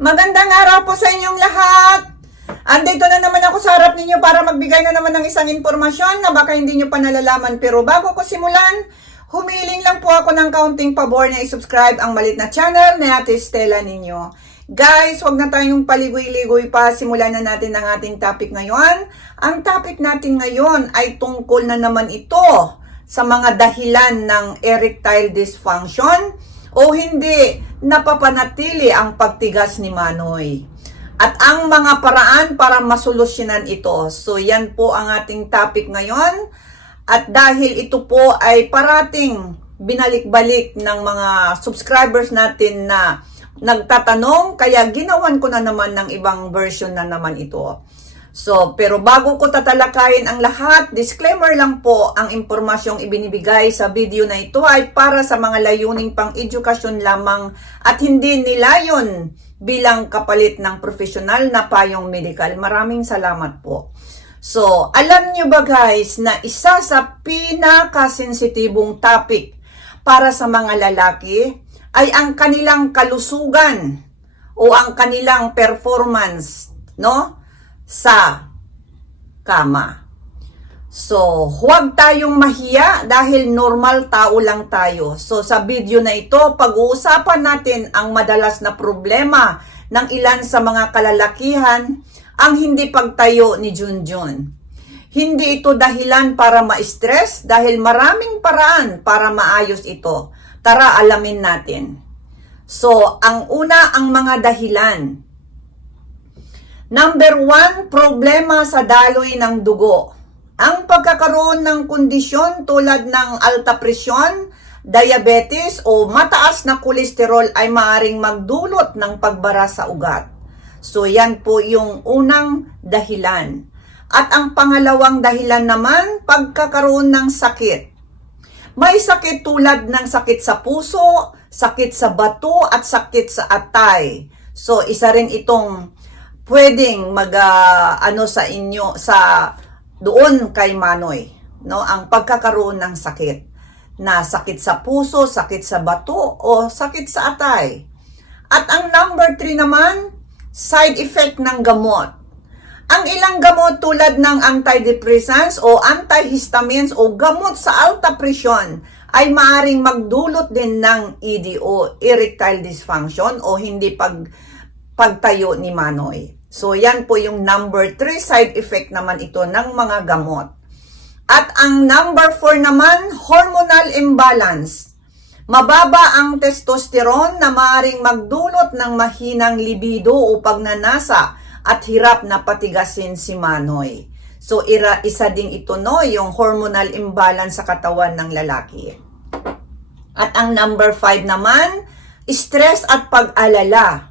Magandang araw po sa inyong lahat. Andito na naman ako sa harap ninyo para magbigay na naman ng isang impormasyon na baka hindi nyo pa nalalaman. Pero bago ko simulan, humiling lang po ako ng kaunting pabor na isubscribe ang malit na channel na Ate Stella ninyo. Guys, huwag na tayong paligoy-ligoy pa. Simulan na natin ang ating topic ngayon. Ang topic natin ngayon ay tungkol na naman ito sa mga dahilan ng erectile dysfunction o hindi napapanatili ang pagtigas ni Manoy. At ang mga paraan para masolusyonan ito. So yan po ang ating topic ngayon. At dahil ito po ay parating binalik-balik ng mga subscribers natin na nagtatanong, kaya ginawan ko na naman ng ibang version na naman ito. So, pero bago ko tatalakayin ang lahat, disclaimer lang po, ang impormasyong ibinibigay sa video na ito ay para sa mga layuning pang edukasyon lamang at hindi nilayon bilang kapalit ng profesional na payong medical. Maraming salamat po. So, alam nyo ba guys na isa sa pinakasensitibong topic para sa mga lalaki ay ang kanilang kalusugan o ang kanilang performance, no? Sa kama. So, huwag tayong mahiya dahil normal tao lang tayo. So, sa video na ito, pag-uusapan natin ang madalas na problema ng ilan sa mga kalalakihan ang hindi pagtayo ni Junjun. Hindi ito dahilan para ma-stress dahil maraming paraan para maayos ito. Tara, alamin natin. So, ang una ang mga dahilan. Number one, problema sa daloy ng dugo. Ang pagkakaroon ng kondisyon tulad ng alta presyon, diabetes o mataas na kolesterol ay maaring magdulot ng pagbara sa ugat. So yan po yung unang dahilan. At ang pangalawang dahilan naman, pagkakaroon ng sakit. May sakit tulad ng sakit sa puso, sakit sa bato at sakit sa atay. So isa rin itong pwedeng mag ah, ano sa inyo sa doon kay Manoy, no? Ang pagkakaroon ng sakit na sakit sa puso, sakit sa bato o sakit sa atay. At ang number 3 naman, side effect ng gamot. Ang ilang gamot tulad ng antidepressants o antihistamines o gamot sa alta presyon ay maaring magdulot din ng EDO, erectile dysfunction o hindi pag pagtayo ni Manoy. So yan po yung number 3 side effect naman ito ng mga gamot. At ang number 4 naman, hormonal imbalance. Mababa ang testosterone na maaaring magdulot ng mahinang libido o pagnanasa at hirap na patigasin si Manoy. So ira, isa din ito no, yung hormonal imbalance sa katawan ng lalaki. At ang number 5 naman, stress at pag-alala.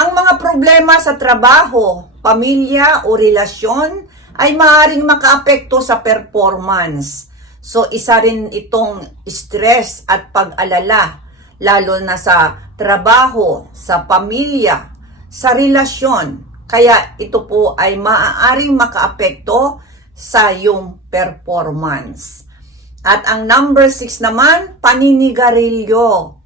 Ang mga problema sa trabaho, pamilya o relasyon ay maaaring makaapekto sa performance. So isa rin itong stress at pag-alala lalo na sa trabaho, sa pamilya, sa relasyon. Kaya ito po ay maaaring makaapekto sa iyong performance. At ang number 6 naman, paninigarilyo.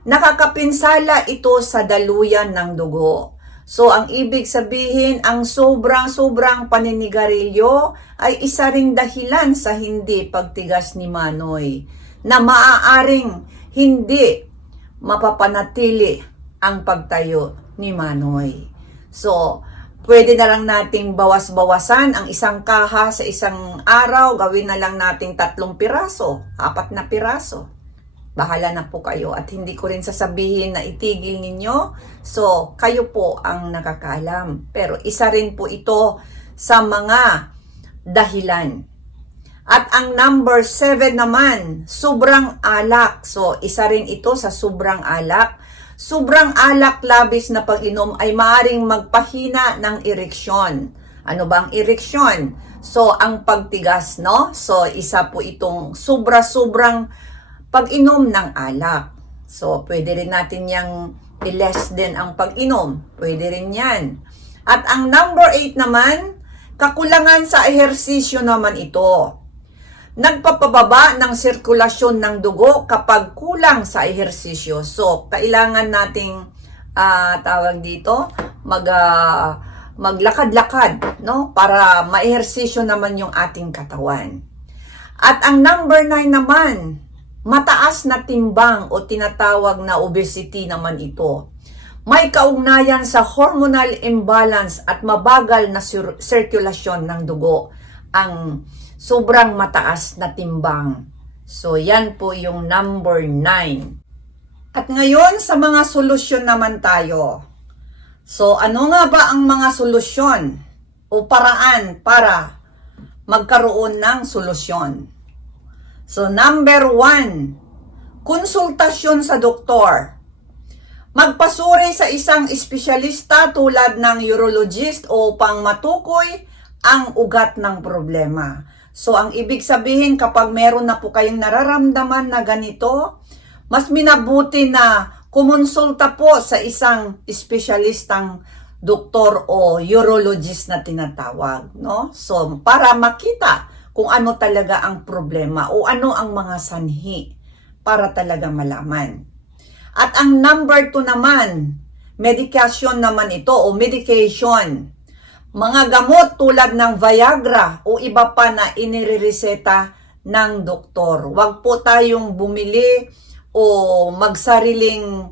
Nakakapinsala ito sa daluyan ng dugo. So, ang ibig sabihin, ang sobrang-sobrang paninigarilyo ay isa ring dahilan sa hindi pagtigas ni Manoy na maaaring hindi mapapanatili ang pagtayo ni Manoy. So, pwede na lang nating bawas-bawasan ang isang kaha sa isang araw, gawin na lang nating tatlong piraso, apat na piraso. Bahala na po kayo at hindi ko rin sasabihin na itigil ninyo. So, kayo po ang nakakaalam. Pero isa rin po ito sa mga dahilan. At ang number 7 naman, sobrang alak. So, isa rin ito sa sobrang alak. Sobrang alak labis na pag-inom ay maaring magpahina ng ereksyon. Ano ba ang ereksyon? So, ang pagtigas, no? So, isa po itong sobra-sobrang pag-inom ng alak. So, pwede rin natin yung i-less din ang pag-inom. Pwede rin yan. At ang number 8 naman, kakulangan sa ehersisyo naman ito. Nagpapababa ng sirkulasyon ng dugo kapag kulang sa ehersisyo. So, kailangan nating ah, tawag dito, mag ah, maglakad-lakad, no? Para maehersisyo naman yung ating katawan. At ang number 9 naman, mataas na timbang o tinatawag na obesity naman ito. May kaugnayan sa hormonal imbalance at mabagal na sir- sirkulasyon ng dugo ang sobrang mataas na timbang. So, yan po yung number 9. At ngayon, sa mga solusyon naman tayo. So, ano nga ba ang mga solusyon o paraan para magkaroon ng solusyon? So, number one, konsultasyon sa doktor. Magpasuri sa isang espesyalista tulad ng urologist o pang matukoy ang ugat ng problema. So, ang ibig sabihin kapag meron na po kayong nararamdaman na ganito, mas minabuti na kumonsulta po sa isang espesyalistang doktor o urologist na tinatawag, no? So, para makita kung ano talaga ang problema o ano ang mga sanhi para talaga malaman. At ang number two naman, medication naman ito o medication. Mga gamot tulad ng Viagra o iba pa na inirereseta ng doktor. Huwag po tayong bumili o magsariling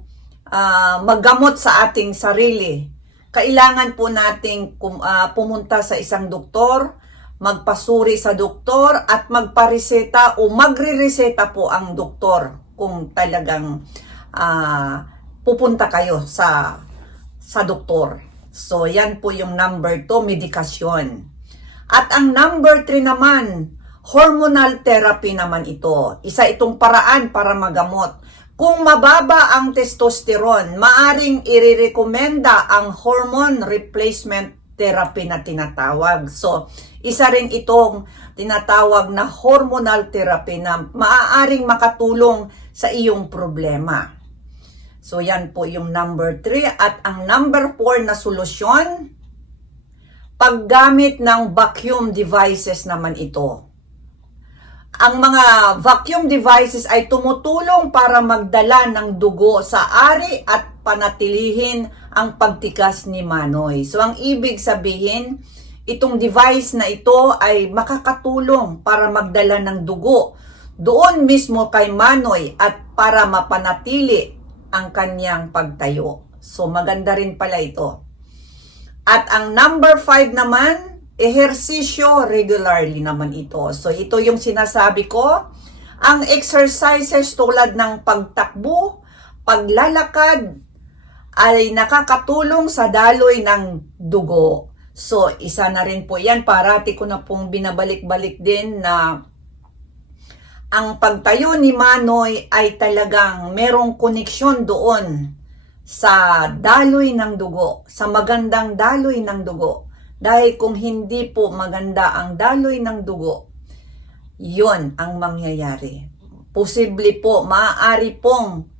ah, maggamot sa ating sarili. Kailangan po nating ah, pumunta sa isang doktor, magpasuri sa doktor at magpareseta o magre-reseta po ang doktor kung talagang ah, pupunta kayo sa sa doktor. So, yan po yung number 2, medikasyon. At ang number 3 naman, hormonal therapy naman ito. Isa itong paraan para magamot. Kung mababa ang testosterone, maaring irerekomenda ang hormone replacement therapy na tinatawag. So, isa rin itong tinatawag na hormonal therapy na maaaring makatulong sa iyong problema. So, yan po yung number 3. At ang number 4 na solusyon, paggamit ng vacuum devices naman ito. Ang mga vacuum devices ay tumutulong para magdala ng dugo sa ari at panatilihin ang pagtikas ni Manoy. So, ang ibig sabihin, itong device na ito ay makakatulong para magdala ng dugo doon mismo kay Manoy at para mapanatili ang kanyang pagtayo. So maganda rin pala ito. At ang number 5 naman, ehersisyo regularly naman ito. So ito yung sinasabi ko, ang exercises tulad ng pagtakbo, paglalakad, ay nakakatulong sa daloy ng dugo. So, isa na rin po yan. Parati ko na pong binabalik-balik din na ang pagtayo ni Manoy ay talagang merong koneksyon doon sa daloy ng dugo, sa magandang daloy ng dugo. Dahil kung hindi po maganda ang daloy ng dugo, yon ang mangyayari. Posible po, maaari pong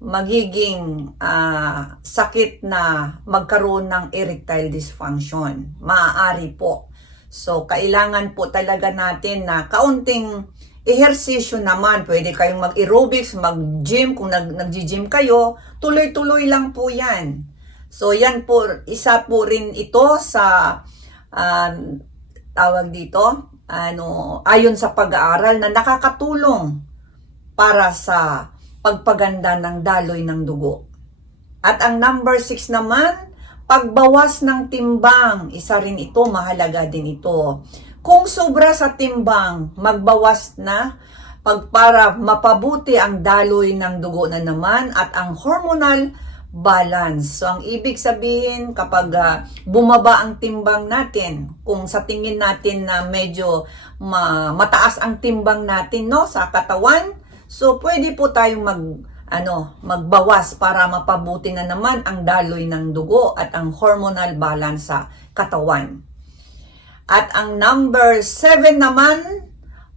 magiging ah, sakit na magkaroon ng erectile dysfunction. Maaari po. So, kailangan po talaga natin na kaunting ehersisyo naman. Pwede kayong mag-aerobics, mag-gym. Kung nag- nag-gym kayo, tuloy-tuloy lang po yan. So, yan po, isa po rin ito sa ah, tawag dito, ano, ayon sa pag-aaral na nakakatulong para sa pagpaganda ng daloy ng dugo. At ang number 6 naman, pagbawas ng timbang. Isa rin ito, mahalaga din ito. Kung sobra sa timbang, magbawas na pag para mapabuti ang daloy ng dugo na naman at ang hormonal balance. So, ang ibig sabihin, kapag ah, bumaba ang timbang natin, kung sa tingin natin na medyo ma- mataas ang timbang natin no, sa katawan, so pwede po tayong mag, ano, magbawas para mapabuti na naman ang daloy ng dugo at ang hormonal balance sa katawan. At ang number 7 naman,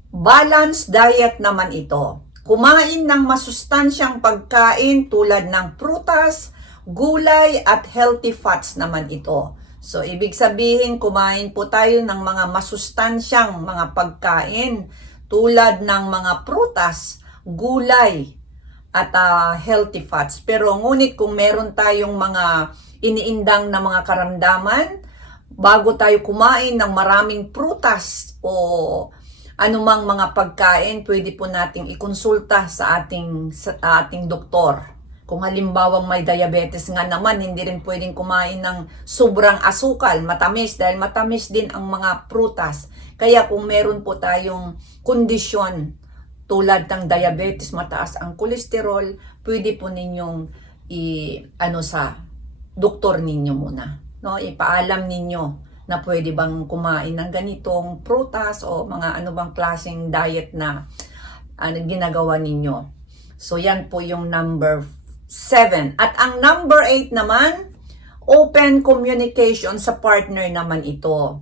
balanced diet naman ito. Kumain ng masustansyang pagkain tulad ng prutas, gulay at healthy fats naman ito. So, ibig sabihin, kumain po tayo ng mga masustansyang mga pagkain tulad ng mga prutas, gulay, at ah, healthy fats. Pero ngunit kung meron tayong mga iniindang na mga karamdaman, bago tayo kumain ng maraming prutas o anumang mga pagkain, pwede po nating ikonsulta sa ating sa ating doktor. Kung halimbawang may diabetes nga naman, hindi rin pwedeng kumain ng sobrang asukal, matamis, dahil matamis din ang mga prutas. Kaya kung meron po tayong kondisyon tulad ng diabetes, mataas ang kolesterol, pwede po ninyong i ano sa doktor ninyo muna. No, ipaalam ninyo na pwede bang kumain ng ganitong prutas o mga ano bang klaseng diet na ano ginagawa ninyo. So yan po yung number 7. At ang number 8 naman, open communication sa partner naman ito.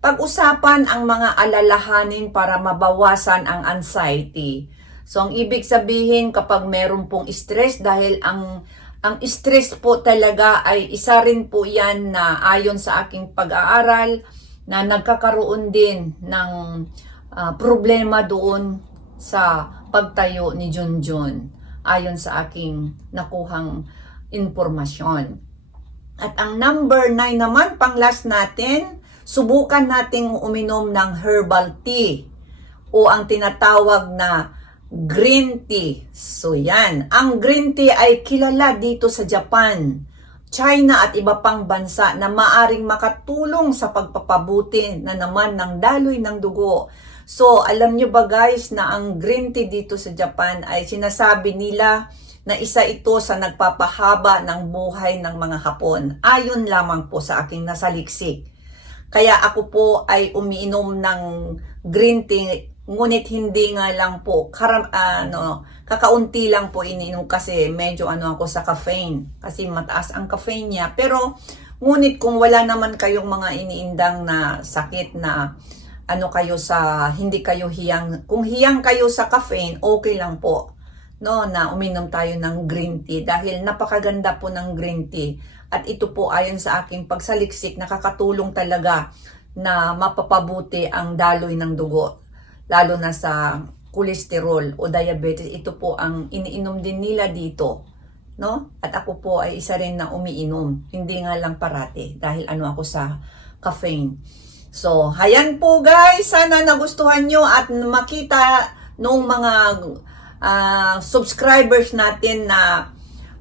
Pag-usapan ang mga alalahanin para mabawasan ang anxiety. So ang ibig sabihin kapag meron pong stress dahil ang ang stress po talaga ay isa rin po yan na ayon sa aking pag-aaral na nagkakaroon din ng ah, problema doon sa pagtayo ni Junjun ayon sa aking nakuhang impormasyon. At ang number 9 naman, pang last natin, subukan nating uminom ng herbal tea o ang tinatawag na green tea. So yan, ang green tea ay kilala dito sa Japan, China at iba pang bansa na maaring makatulong sa pagpapabuti na naman ng daloy ng dugo. So, alam nyo ba guys na ang green tea dito sa Japan ay sinasabi nila na isa ito sa nagpapahaba ng buhay ng mga Hapon. Ayon lamang po sa aking nasaliksik. Kaya ako po ay umiinom ng green tea, ngunit hindi nga lang po, karam, ano, kakaunti lang po iniinom kasi medyo ano ako sa caffeine. Kasi mataas ang caffeine niya. Pero, ngunit kung wala naman kayong mga iniindang na sakit na ano kayo sa, hindi kayo hiyang, kung hiyang kayo sa caffeine, okay lang po no na uminom tayo ng green tea. Dahil napakaganda po ng green tea. At ito po ayon sa aking pagsaliksik nakakatulong talaga na mapapabuti ang daloy ng dugo lalo na sa kolesterol o diabetes. Ito po ang iniinom din nila dito no? At ako po ay isa rin na umiinom. Hindi nga lang parati dahil ano ako sa caffeine. So hayan po guys. Sana nagustuhan nyo at makita nung mga ah, subscribers natin na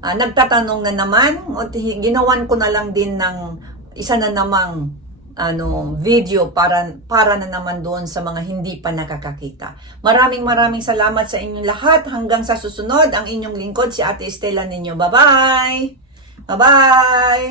ah, nagtatanong na naman, ginawan ko na lang din ng isa na namang ano video para para na naman doon sa mga hindi pa nakakakita. Maraming maraming salamat sa inyong lahat. Hanggang sa susunod, ang inyong lingkod si Ate Estela ninyo. Bye-bye! Bye-bye!